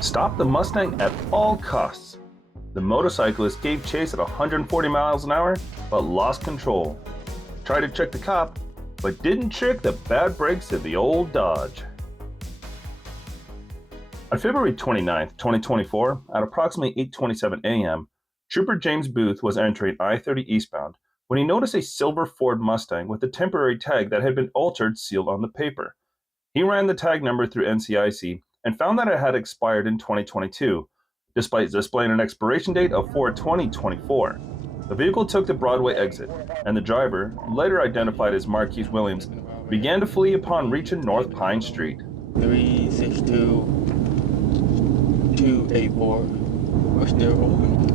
Stop the Mustang at all costs. The motorcyclist gave chase at 140 miles an hour, but lost control. Tried to trick the cop, but didn't trick the bad brakes of the old Dodge. On February 29, 2024, at approximately 8:27 a.m., Trooper James Booth was entering I-30 eastbound when he noticed a silver Ford Mustang with a temporary tag that had been altered sealed on the paper. He ran the tag number through NCIC and found that it had expired in 2022, despite displaying an expiration date of 4/20/24. The vehicle took the Broadway exit, and the driver, later identified as Marquise Williams, began to flee upon reaching North Pine Street. 362-284. We're still rolling.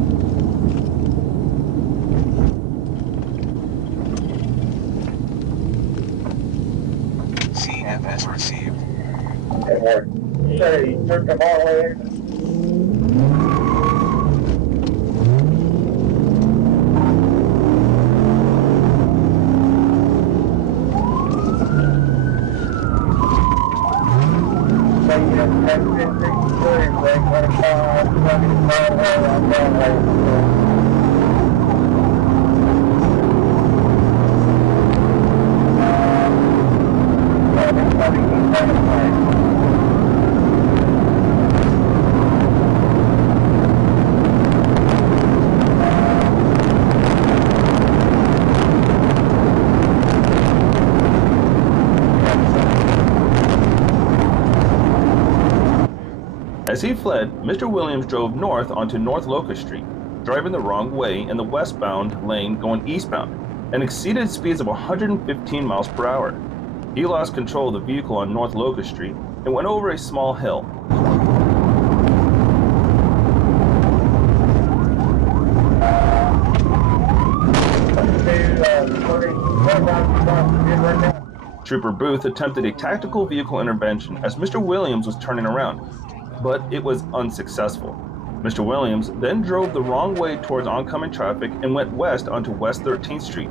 CFS received. Say, took them all the way in. As he fled, Mr. Williams drove north onto North Locust Street, driving the wrong way in the westbound lane going eastbound, and exceeded speeds of 115 miles per hour. He lost control of the vehicle on North Locust Street and went over a small hill. Trooper Booth attempted a tactical vehicle intervention as Mr. Williams was turning around, but it was unsuccessful. Mr. Williams then drove the wrong way towards oncoming traffic and went west onto West 13th Street.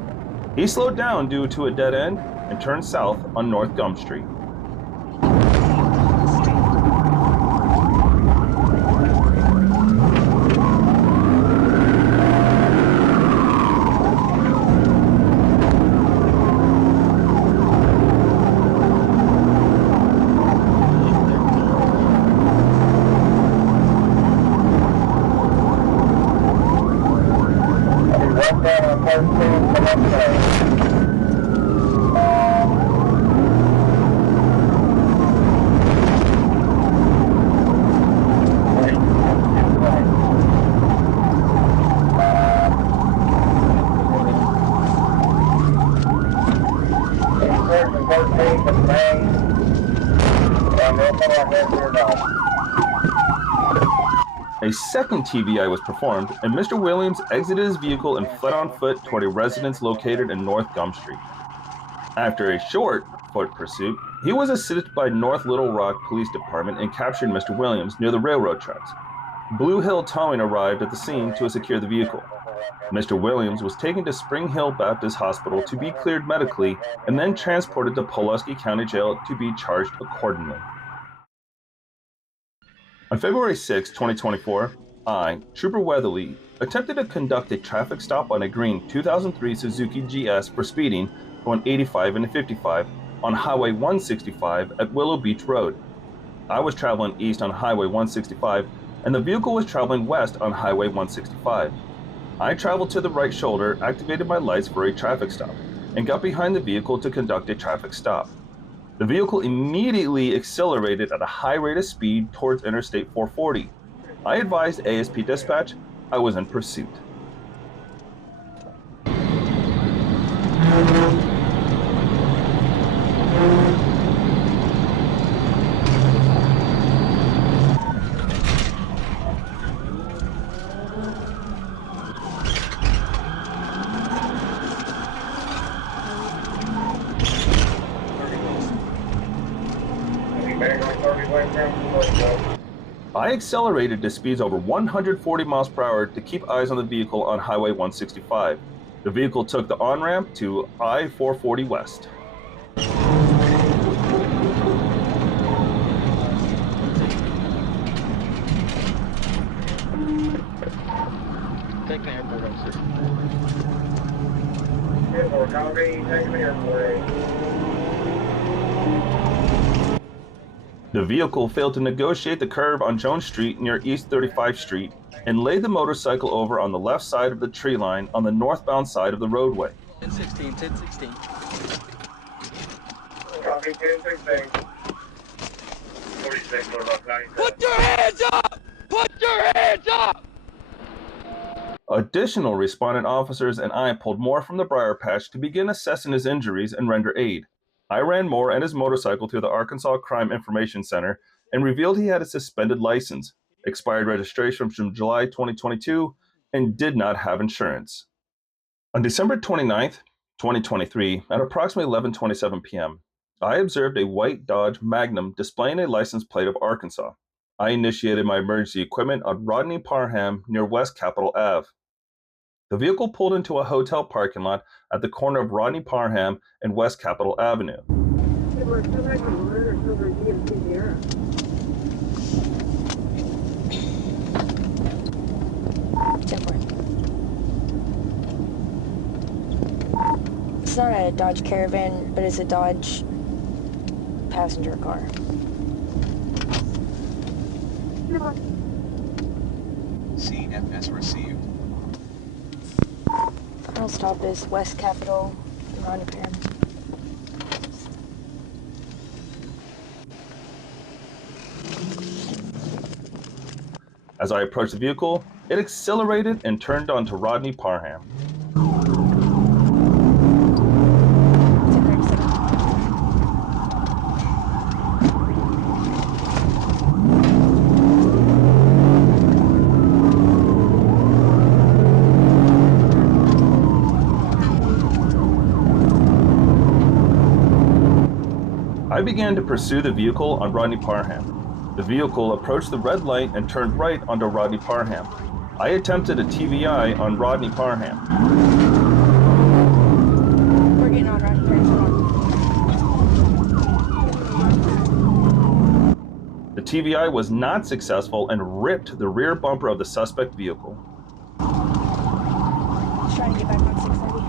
He slowed down due to a dead end and turned south on North Gum Street. A second TBI was performed, and Mr. Williams exited his vehicle and fled on foot toward a residence located in North Gum Street. After a short foot pursuit, he was assisted by North Little Rock Police Department in capturing Mr. Williams near the railroad tracks. Blue Hill Towing arrived at the scene to secure the vehicle. Mr. Williams was taken to Spring Hill Baptist Hospital to be cleared medically and then transported to Pulaski County Jail to be charged accordingly. On February 6, 2024, I, Trooper Weatherly, attempted to conduct a traffic stop on a green 2003 Suzuki GS for speeding going 85 into 55 on Highway 165 at Willow Beach Road. I was traveling east on Highway 165 and the vehicle was traveling west on Highway 165. I traveled to the right shoulder, activated my lights for a traffic stop, and got behind the vehicle to conduct a traffic stop. The vehicle immediately accelerated at a high rate of speed towards Interstate 440. I advised ASP Dispatch I was in pursuit. I accelerated to speeds over 140 miles per hour to keep eyes on the vehicle on Highway 165. The vehicle took the on-ramp to I-440 West. Take the airport, officer. Airport, copy. Take the airport. The vehicle failed to negotiate the curve on Jones Street near East 35th Street and laid the motorcycle over on the left side of the tree line on the northbound side of the roadway. 1016, 1016. Copy, 1016. 46, what about 97? Put your hands up! Put your hands up! Additional respondent officers and I pulled Moore from the briar patch to begin assessing his injuries and render aid. I ran Moore and his motorcycle to the Arkansas Crime Information Center and revealed he had a suspended license, expired registration from July 2022, and did not have insurance. On December 29th, 2023, at approximately 11:27 p.m., I observed a white Dodge Magnum displaying a license plate of Arkansas. I initiated my emergency equipment on Rodney Parham near West Capitol Ave. The vehicle pulled into a hotel parking lot at the corner of Rodney Parham and West Capitol Avenue. It's not a Dodge Caravan, but it's a Dodge passenger car. CFS received. Final stop is West Capitol and Rodney Parham. As I approached the vehicle, it accelerated and turned onto Rodney Parham. I began to pursue the vehicle on Rodney Parham. The vehicle approached the red light and turned right onto Rodney Parham. I attempted a TVI on Rodney Parham. We're getting on Rodney Parham. The TVI was not successful and ripped the rear bumper of the suspect vehicle. Just trying to get back on 630.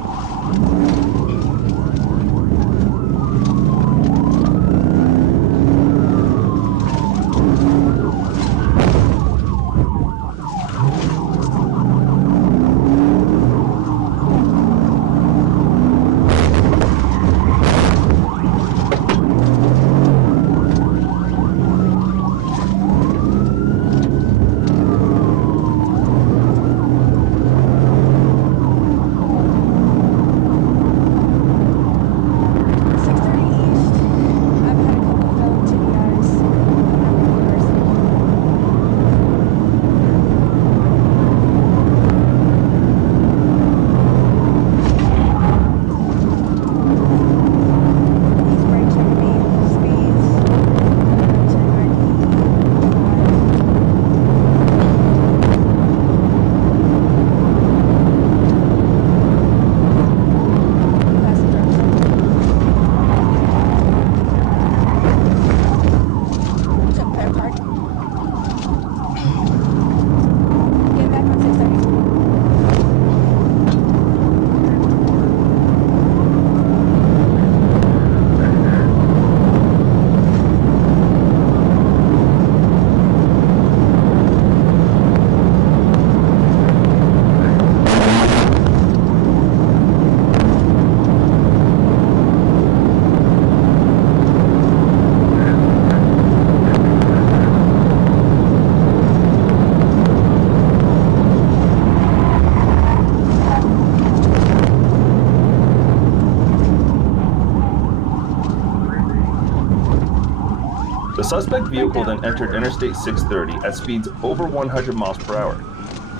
The suspect vehicle then entered Interstate 630 at speeds over 100 miles per hour.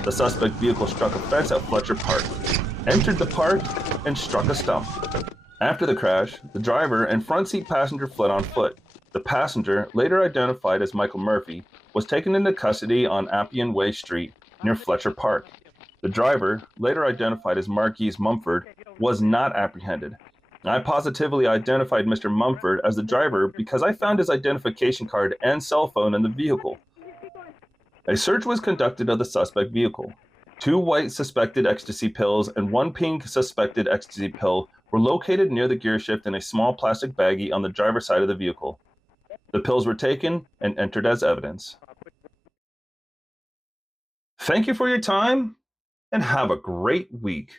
The suspect vehicle struck a fence at Fletcher Park, entered the park, and struck a stump. After the crash, the driver and front seat passenger fled on foot. The passenger, later identified as Michael Murphy, was taken into custody on Appian Way Street near Fletcher Park. The driver, later identified as Marquise Mumford, was not apprehended. I positively identified Mr. Mumford as the driver because I found his identification card and cell phone in the vehicle. A search was conducted of the suspect vehicle. 2 white suspected ecstasy pills and 1 pink suspected ecstasy pill were located near the gear shift in a small plastic baggie on the driver's side of the vehicle. The pills were taken and entered as evidence. Thank you for your time and have a great week.